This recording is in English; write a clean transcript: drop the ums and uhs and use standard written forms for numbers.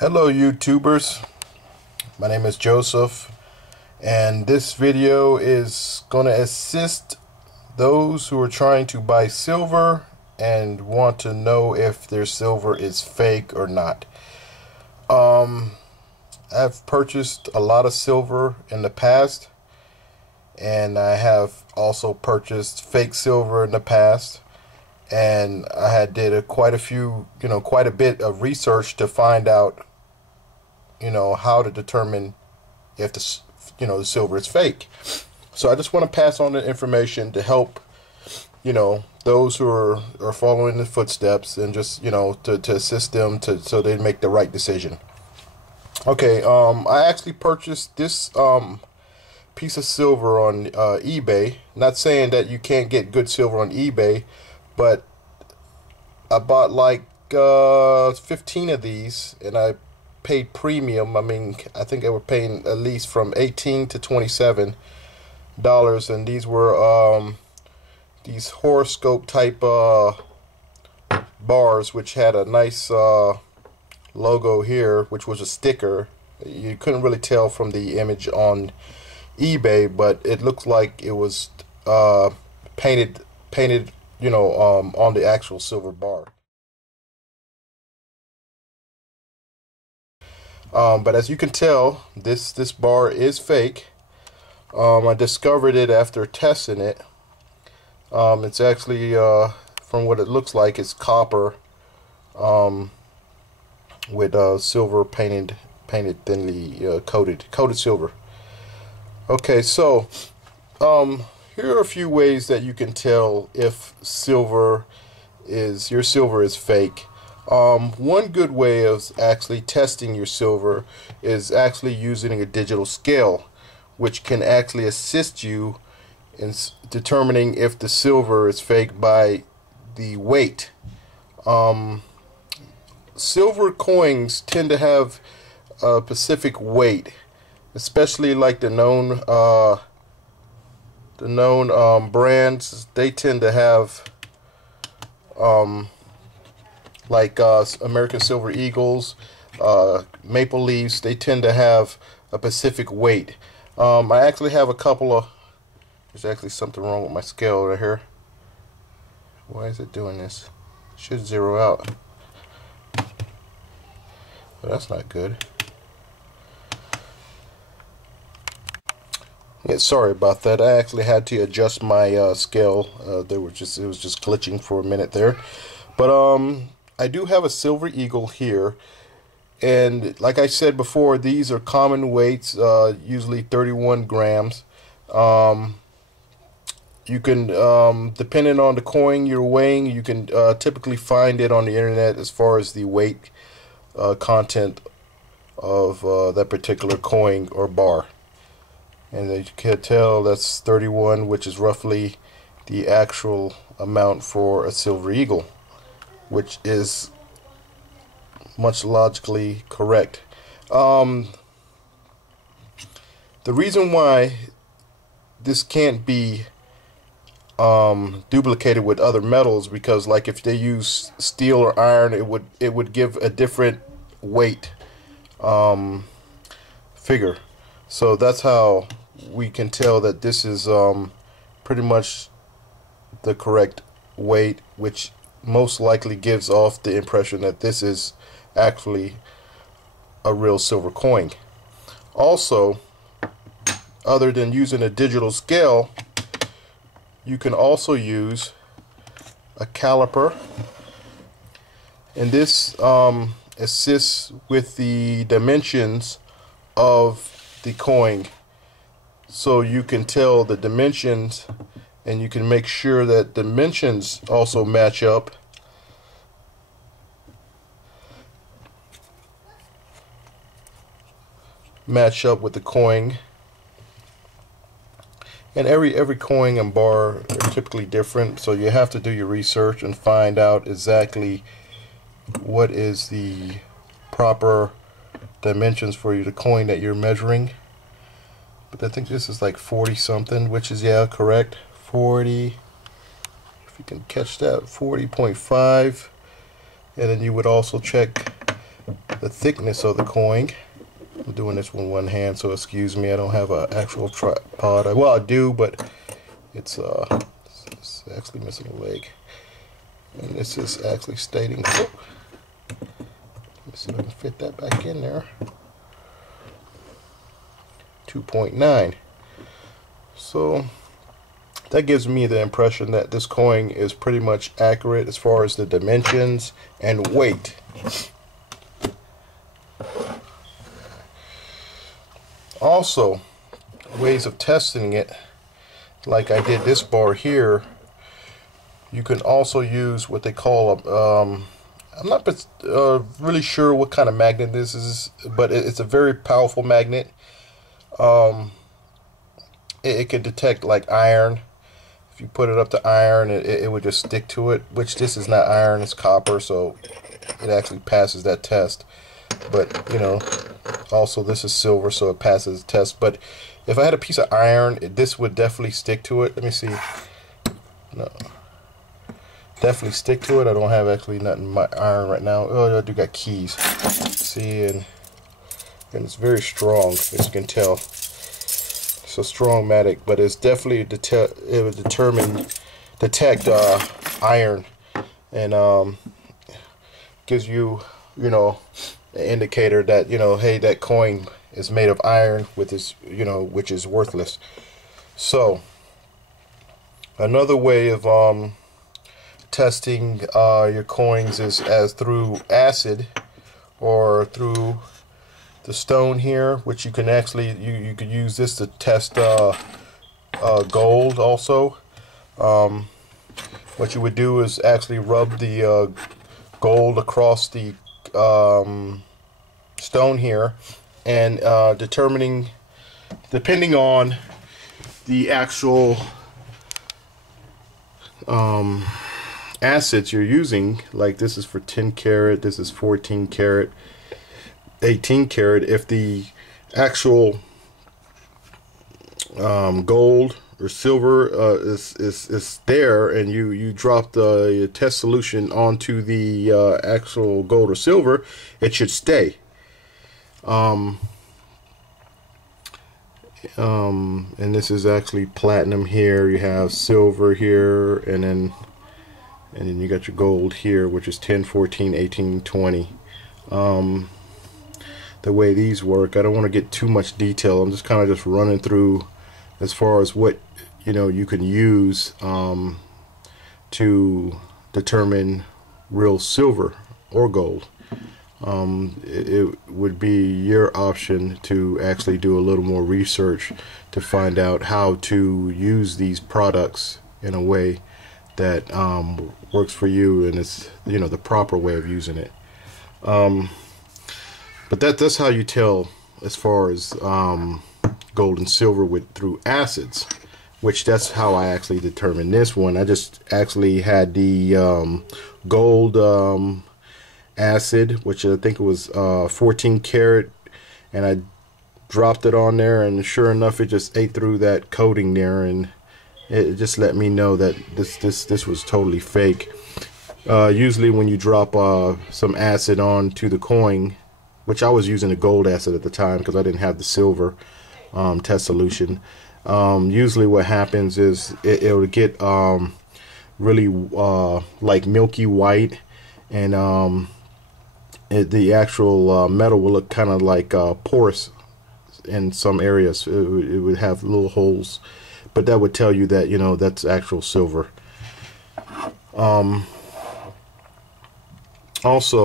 Hello YouTubers, my name is Joseph, and this video is going to assist those who are trying to buy silver and want to know if their silver is fake or not. I've purchased a lot of silver in the past, and I have also purchased fake silver in the past, and I had did quite a bit of research to find out how to determine if the silver is fake. So I just want to pass on the information to help those who are following the footsteps, and just to assist them so they make the right decision. Okay, I actually purchased this piece of silver on eBay. Not saying that you can't get good silver on eBay, but I bought like 15 of these, and I paid premium. I mean, I think they were paying at least from $18 to $27, and these were these horoscope type bars, which had a nice logo here, which was a sticker. You couldn't really tell from the image on eBay, but it looked like it was painted on the actual silver bar. But as you can tell, this bar is fake. I discovered it after testing it. It's actually, from what it looks like, it's copper with silver painted thinly coated silver. Okay, so here are a few ways that you can tell if your silver is fake. One good way of actually testing your silver is actually using a digital scale, which can actually assist you in determining if the silver is fake by the weight. Silver coins tend to have a specific weight, especially like the known brands. They tend to have like American Silver Eagles, Maple Leafs. They tend to have a specific weight. I actually have a couple of. There's actually something wrong with my scale right here. Why is it doing this? It should zero out. But that's not good. Yeah, sorry about that. I actually had to adjust my scale. It was just glitching for a minute there. But I do have a Silver Eagle here, and like I said before, these are common weights, usually 31 grams. You can, depending on the coin you're weighing, you can typically find it on the internet as far as the weight content of that particular coin or bar. And you can tell that's 31, which is roughly the actual amount for a Silver Eagle, which is much logically correct. The reason why this can't be duplicated with other metals, because like if they use steel or iron, it would give a different weight figure. So that's how we can tell that this is pretty much the correct weight, which most likely gives off the impression that this is actually a real silver coin. Also, other than using a digital scale, you can also use a caliper, and this assists with the dimensions of the coin, so you can tell the dimensions, and you can make sure that dimensions also match up. With the coin. And every coin and bar are typically different, so you have to do your research and find out exactly what is the proper dimensions for the coin that you're measuring. But I think this is like 40 something, which is, yeah, correct. 40, if you can catch that, 40.5. And then you would also check the thickness of the coin. I'm doing this with one hand, so excuse me. I don't have an actual tripod. Well, I do, but it's actually missing a leg. And this is actually stating. Oh, let me see if I can fit that back in there. 2.9. So that gives me the impression that this coin is pretty much accurate as far as the dimensions and weight. Also, ways of testing it, like I did this bar here, you can also use what they call a, I'm not really sure what kind of magnet this is, but it's a very powerful magnet. It can detect like iron. If you put it up to iron, it would just stick to it, which this is not iron, it's copper, so it actually passes that test. But you know, also this is silver, so it passes the test. But if I had a piece of iron, this would definitely stick to it. Let me see. No, definitely stick to it. I don't have actually nothing my iron right now. Oh, I do got keys. See, and it's very strong, as you can tell. It's a strong matic, but it's definitely it would detect iron, and gives you, you know, an indicator that, you know, hey, that coin is made of iron with this, you know, which is worthless. So another way of testing your coins is as through acid or through the stone here, which you can actually you could use this to test gold also. What you would do is actually rub the gold across the stone here, and depending on the actual acids you're using, like this is for 10 karat, this is 14 karat, 18 karat. If the actual gold or silver is there, and you drop the test solution onto the actual gold or silver, it should stay. And this is actually platinum here. You have silver here, and then you got your gold here, which is 10, 14, 18, 20. The way these work, I don't want to get too much detail. I'm just kind of just running through as far as what, you know, you can use to determine real silver or gold. It would be your option to actually do a little more research to find out how to use these products in a way that works for you, and it's, you know, the proper way of using it. But that's how you tell as far as gold and silver through acids, which that's how I actually determined this one. I just actually had the gold acid, which I think it was 14 karat, and I dropped it on there, and sure enough, it just ate through that coating there, and it just let me know that this was totally fake. Usually when you drop some acid onto the coin, which I was using the gold acid at the time because I didn't have the silver test solution, usually what happens is it'll get really like milky white, and the actual metal will look kind of like porous in some areas. It would have little holes, but that would tell you that, you know, that's actual silver. Also,